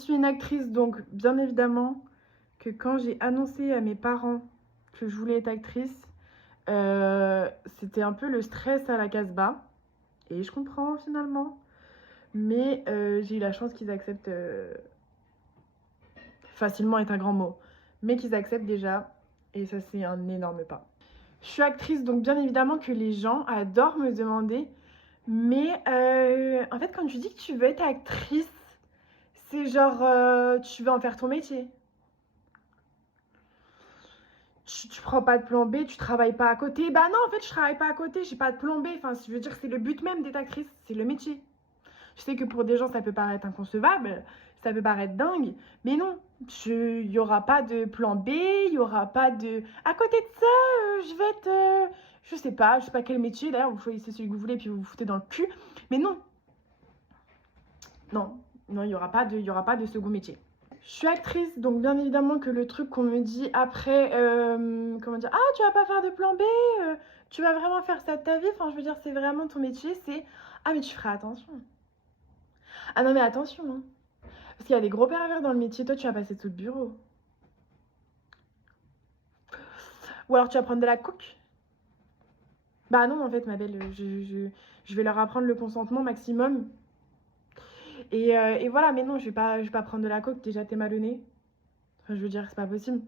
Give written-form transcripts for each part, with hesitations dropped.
suis une actrice, donc bien évidemment que quand j'ai annoncé à mes parents que je voulais être actrice, c'était un peu le stress à la Casbah. Et je comprends finalement. Mais j'ai eu la chance qu'ils acceptent facilement est un grand mot, mais qu'ils acceptent déjà. Et ça, c'est un énorme pas. Je suis actrice, donc bien évidemment que les gens adorent me demander. Mais en fait, quand tu dis que tu veux être actrice, c'est genre tu veux en faire ton métier. Tu prends pas de plan B, tu travailles pas à côté. Bah non, en fait, je travaille pas à côté, j'ai pas de plan B. Enfin, je veux dire, c'est le but même d'être actrice, c'est le métier. Je sais que pour des gens, ça peut paraître inconcevable, ça peut paraître dingue, mais non, il n'y aura pas de plan B, il n'y aura pas de... À côté de ça, je vais être... je sais pas quel métier, d'ailleurs, vous choisissez celui que vous voulez, puis vous vous foutez dans le cul, mais non. Non, il n'y aura pas de second métier. Je suis actrice, donc bien évidemment que le truc qu'on me dit après, comment dire, ah, tu vas pas faire de plan B, tu vas vraiment faire ça de ta vie, enfin, je veux dire, c'est vraiment ton métier, c'est, ah, mais tu feras attention. Ah non, mais attention, hein. Parce qu'il y a des gros pervers dans le métier, toi tu vas passer sous le bureau. Ou alors tu vas prendre de la coke. Bah non, en fait, ma belle, je vais leur apprendre le consentement maximum. Et voilà, mais non, je vais pas prendre de la coke, déjà t'es malhonnête. Enfin, je veux dire, c'est pas possible.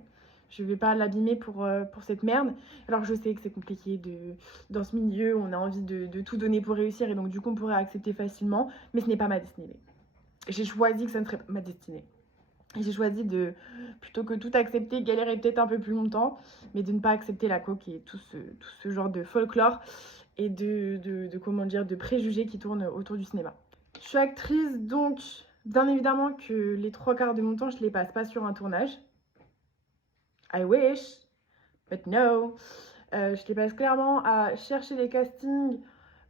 Je vais pas l'abîmer pour cette merde. Alors je sais que c'est compliqué dans ce milieu, on a envie de tout donner pour réussir et donc du coup on pourrait accepter facilement, mais ce n'est pas ma destinée. J'ai choisi que ça ne serait pas ma destinée. Et j'ai choisi de, plutôt que tout accepter, galérer peut-être un peu plus longtemps, mais de ne pas accepter la coke et tout ce genre de folklore et comment dire, de préjugés qui tournent autour du cinéma. Je suis actrice, donc bien évidemment que les 3/4 de mon temps, je les passe pas sur un tournage. I wish, but no. Je les passe clairement à chercher des castings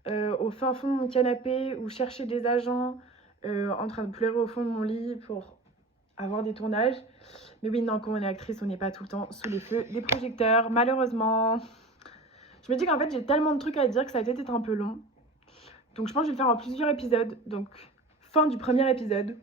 au fin fond de mon canapé ou chercher des agents en train de pleurer au fond de mon lit pour avoir des tournages. Mais oui, non, quand on est actrice, on n'est pas tout le temps sous les feux des projecteurs, malheureusement. Je me dis qu'en fait, j'ai tellement de trucs à dire que ça va peut-être être un peu long. Donc je pense que je vais le faire en plusieurs épisodes. Donc, fin du premier épisode.